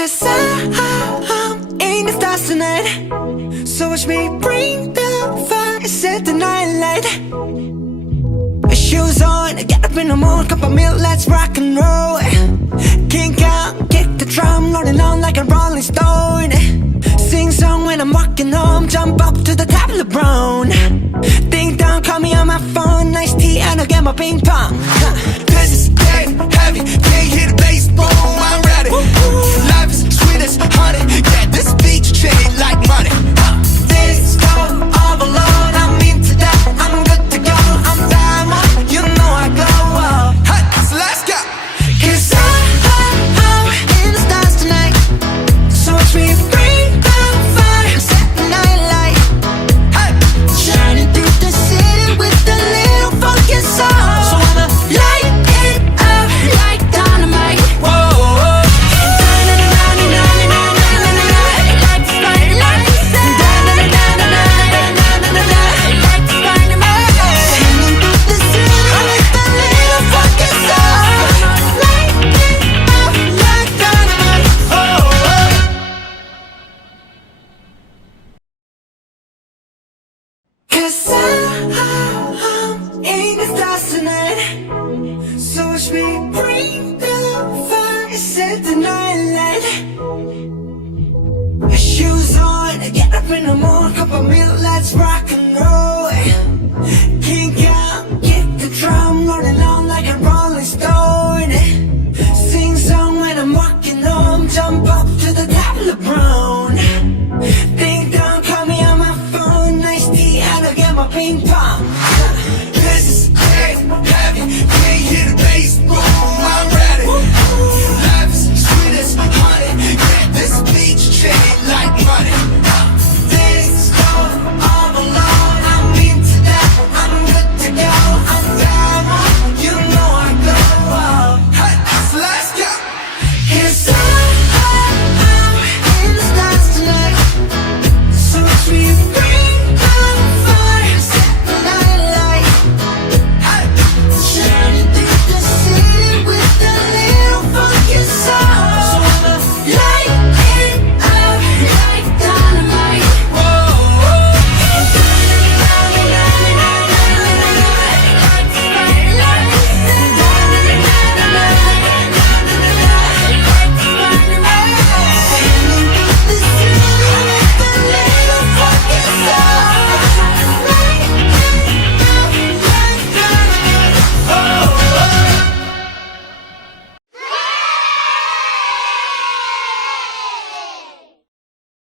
Cause I'm in the stars tonight. So watch me bring the fire, set the night light. Shoes on, get up in the morning, cup of milk, let's rock and roll. Kink out, kick the drum, rolling on like a rolling stone. Sing song when I'm walking home, jump up to the top of the brown. Ding dong, call me on my phone, nice tea and I'll get my ping pong. This is getting heavy, can't hear the bass, boom, I'm ready. Life is sweet as honey, yeah, this beat chain like money. This go overload, I'm into that, I'm good to go, I'm diamond, you know I glow up. Hey, so let's go. Cause I'm in the stars tonight. So watch me bring the fire, set the night light. Hey, Shining through the city with a little funky soul. So I'ma light it up like dynamite. whoa, whoa. Cause I'm in the stars tonight. So watch me bring the fire, set the night light. Shoes on, get up in the morning, cup of milk, let's rock and roll. Kink out, kick the drum, rolling on like a rolling stone. Sing song when I'm walking home, jump up